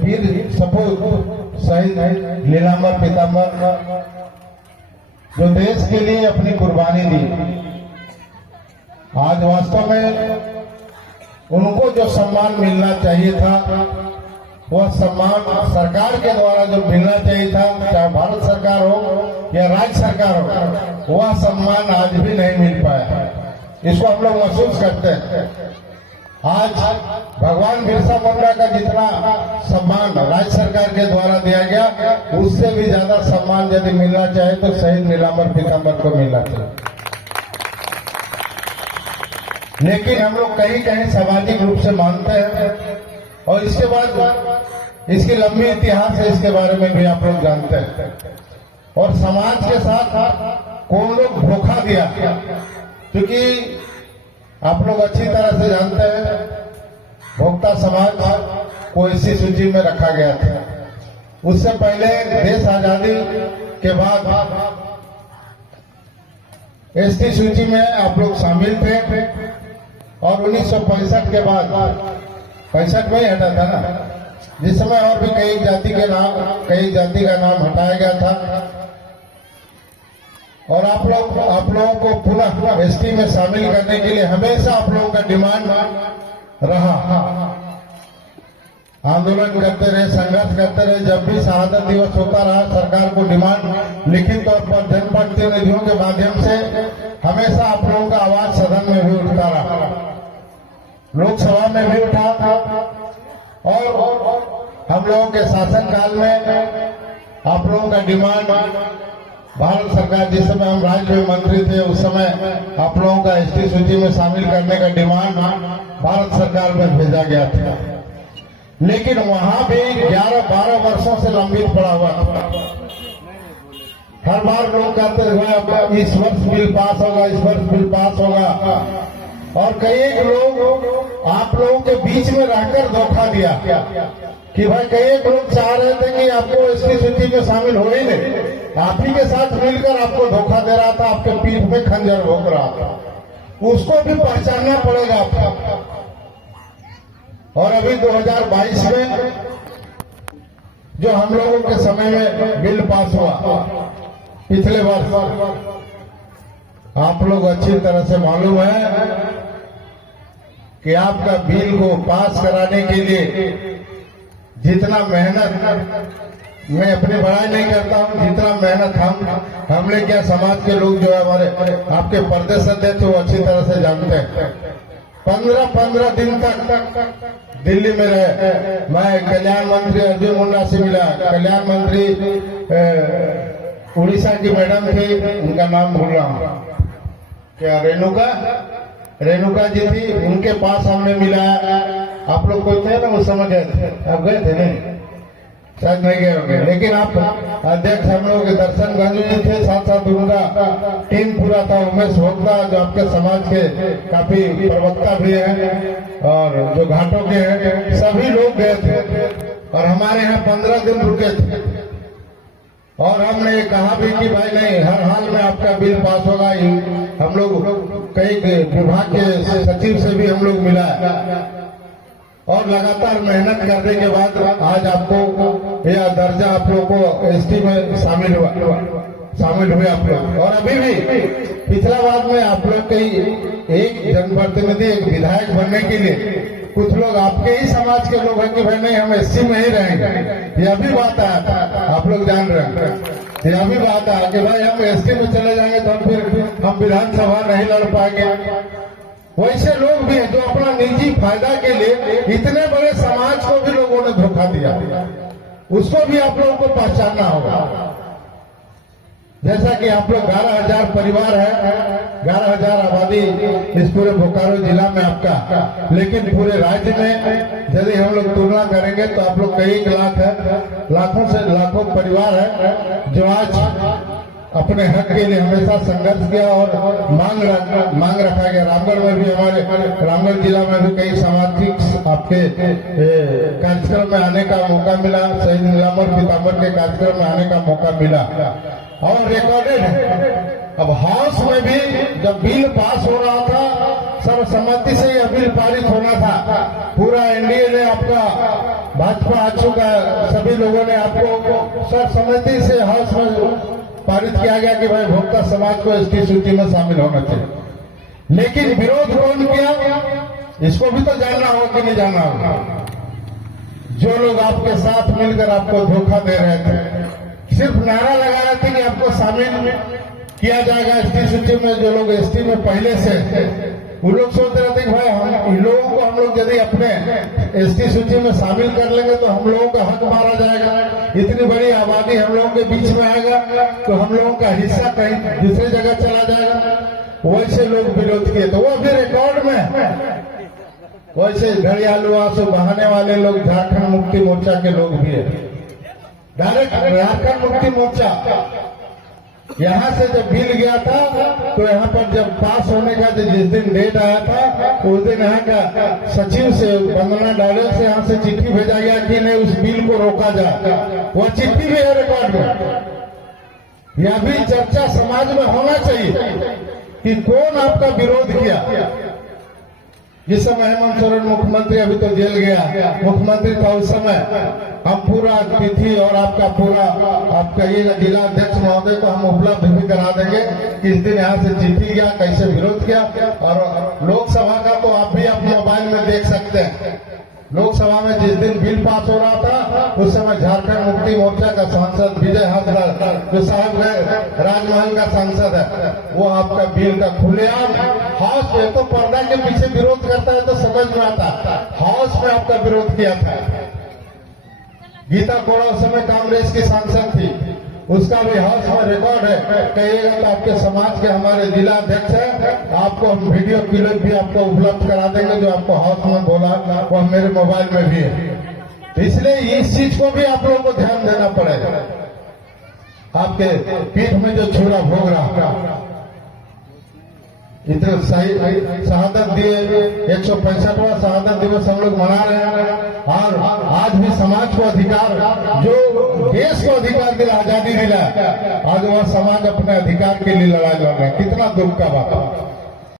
वीर सपूत शहीद नीलांबर पीतांबर जो देश के लिए अपनी कुर्बानी दी, आज वास्तव में उनको जो सम्मान मिलना चाहिए था, वह सम्मान सरकार के द्वारा जो मिलना चाहिए था, चाहे भारत सरकार हो या राज्य सरकार हो, वह सम्मान आज भी नहीं मिल पाया। इसको हम लोग महसूस करते हैं। आज भगवान बिरसा मुंडा का जितना सम्मान राज्य सरकार के द्वारा दिया गया, उससे भी ज्यादा सम्मान यदि मिलना चाहे तो शहीद नीलांबर पीतांबर को मिलना चाहिए। लेकिन हम लोग कहीं कहीं सामाजिक रूप से मानते हैं, और इसके बाद इसकी लंबी इतिहास है, इसके बारे में भी आप लोग जानते हैं। और समाज के साथ कौन लोग धोखा दिया, क्योंकि आप लोग अच्छी तरह से जानते हैं भोक्ता समाज को इसी सूची में रखा गया था। उससे पहले देश आजादी के बाद एसटी सूची में आप लोग शामिल थे, और 1965 के बाद 65 में ही हटा था ना, जिस समय और भी कई जाति का नाम हटाया गया था। और आप लोगों को पुनः एसटी में शामिल करने के लिए हमेशा आप लोगों का डिमांड रहा। आंदोलन करते रहे, संघर्ष करते रहे। जब भी शहादत दिवस होता रहा, सरकार को डिमांड लिखित तौर पर जनप्रतिनिधियों के माध्यम से हमेशा आप लोगों का आवाज सदन में भी उठता रहा, लोकसभा में भी उठा था। और हम लोगों के शासनकाल में आप लोगों का डिमांड, भारत सरकार जिस समय हम राज्य में मंत्री थे, उस समय आप लोगों का एसटी सूची में शामिल करने का डिमांड भारत सरकार में भेजा गया था। लेकिन वहां भी 11-12 वर्षों से लंबित पड़ा हुआ था। हर बार लोग कहते हुए इस वर्ष बिल पास होगा, इस वर्ष बिल पास होगा, और कई लोग आप लोगों के बीच में रहकर धोखा दिया कि भाई कई लोग चाह रहे थे कि आपको इसकी सूची में शामिल हो ही नहीं, आप ही के साथ मिलकर आपको धोखा दे रहा था, आपके पीठ में खंजर भोंक रहा था। उसको भी पहचानना पड़ेगा आपको। और अभी 2022 में जो हम लोगों के समय में बिल पास हुआ, पिछले वर्ष, आप लोग अच्छी तरह से मालूम है कि आपका बिल को पास कराने के लिए जितना मेहनत, मैं अपनी बड़ाई नहीं करता हूं, जितना मेहनत हमने क्या, समाज के लोग जो है हमारे आपके प्रदेश अध्यक्ष वो अच्छी तरह से जानते हैं। 15 दिन तक दिल्ली में रहे। मैं कल्याण मंत्री अर्जुन मुंडा से मिला, कल्याण मंत्री उड़ीसा की मैडम थी, उनका नाम भूल रहा हूं, क्या रेणुका जी थी, उनके पास हमने मिला। आप लोग कोई थे ना उस समय, गए थे? आप गए थे? नहीं, शायद नहीं गए होंगे। लेकिन आप अध्यक्ष हम लोग के दर्शन गंज जी थे, साथ साथ उनका टीम पूरा था। उमेश होता जो आपके समाज के काफी प्रवक्ता भी हैं और जो घाटों के हैं, सभी लोग गए थे और हमारे यहाँ 15 दिन रुके थे। और हमने ये कहा भी कि भाई नहीं, हर हाल में आपका बिल पास होगा। हम लोग कई विभाग के सचिव से भी हम लोग मिला और लगातार मेहनत करने के बाद आज आपको यह दर्जा आप लोगों को एसटी में शामिल हुए आप लोग। और अभी भी पिछला बार में आप लोग के एक जनप्रतिनिधि, एक विधायक बनने के लिए कुछ लोग आपके ही समाज के लोग हैं कि भाई नहीं, हम एससी में ही रहेंगे। यह भी बात है, आप लोग जान रहे हैं। यह भी बात है कि भाई हम एसटी में चले जाएंगे तो फिर हम विधानसभा नहीं लड़ पाएंगे। वैसे लोग भी हैं जो अपना निजी फायदा के लिए इतने बड़े समाज को भी लोगों ने धोखा दिया, उसको भी आप लोगों को पहचानना होगा। जैसा कि आप लोग 11,000 परिवार है, 11,000 आबादी इस पूरे बोकारो जिला में आपका, लेकिन पूरे राज्य में यदि हम लोग तुलना करेंगे तो आप लोग कई लाख है, लाखों से लाखों परिवार है जो आज अपने हक के लिए हमेशा संघर्ष किया और मांग रखा गया। रामगढ़ में भी, हमारे रामगढ़ जिला में भी कई सामाजिक आपके कार्यक्रम में आने का मौका मिला, शहीद नीलांबर पीतांबर के कार्यक्रम में आने का मौका मिला और रिकॉर्डेड है। अब हाउस में भी जब बिल पास हो रहा था, सर्वसम्मति से यह बिल पारित होना था। पूरा एनडीए ने आपका भाजपा आ चुका है, सभी लोगों ने आपको सर्वसम्मति से हाउस में पारित किया गया कि भाई भोक्ता समाज को एसटी सूची में शामिल होना चाहिए। लेकिन विरोध कौन किया, इसको भी तो जानना होगा कि नहीं जानना होगा। जो लोग आपके साथ मिलकर आपको धोखा दे रहे थे, सिर्फ नारा लगा रहे थे कि आपको शामिल किया जाएगा एसटी सूची में, जो लोग एसटी में पहले से वो लोग सोच रहे थे कि भाई हम इन लोगों को हम लोग यदि अपने एसटी सूची में शामिल कर लेंगे तो हम लोगों का हक मारा जाएगा, इतनी बड़ी आबादी हम लोगों के बीच में आएगा तो हम लोगों का हिस्सा कहीं दूसरी जगह चला जाएगा। वैसे लोग विरोध किए, तो वो भी रिकॉर्ड में वैसे घड़ियालू आंसू बहाने वाले लोग झारखंड मुक्ति मोर्चा के लोग भी है। डायरेक्ट झारखंड मुक्ति मोर्चा यहाँ से जब बिल गया था तो यहाँ पर जब पास होने का जिस दिन डेट आया था उस दिन यहाँ का सचिव से वंदना डायरेक्ट से यहाँ से चिट्ठी भेजा गया कि नहीं उस बिल को रोका जाए। वह चिट्ठी भी है रिकॉर्ड में। यह भी चर्चा समाज में होना चाहिए कि कौन आपका विरोध किया। जिस समय हेमंत सोरेन मुख्यमंत्री अभी तो जेल गया, मुख्यमंत्री था उस समय, हम पूरा तिथि और आपका पूरा आप कहिएगा जिला अध्यक्ष महोदय को हम उपलब्ध भी करा देंगे कि इस दिन यहाँ से चिट्ठी गया, कैसे विरोध किया। और लोकसभा का तो आप भी अपने मोबाइल में देख सकते हैं। लोकसभा में जिस दिन बिल पास हो रहा था उस समय झारखंड मुक्ति मोर्चा का सांसद विजय हाजरा, जो साहब राजमहल का सांसद है, वो आपका बिल का खुलेआम हाउस में, तो पर्दा के पीछे विरोध करता है तो समझ में आता, हाउस में आपका विरोध किया था। गीता कोड़ा उस समय कांग्रेस की सांसद थी, उसका भी हाउस में रिकॉर्ड है। कहिएगा तो आपके समाज के हमारे जिला अध्यक्ष है, आपको हम वीडियो क्लिप भी आपको उपलब्ध करा देंगे जो आपको हाउस में बोला, वो मेरे मोबाइल में भी है। तो इसलिए इस चीज को भी आप लोगों को ध्यान देना पड़ेगा। आपके पीठ में जो छुरा भोग रहा, इतने शहादत दिए, 165वां शहादत दिवस हम लोग मना रहे हैं। और आज भी समाज को अधिकार, जो देश को अधिकार दिला, आजादी दिला, आज वह समाज अपने अधिकार के लिए लड़ाई लड़ रहा है। कितना दुख का बात है।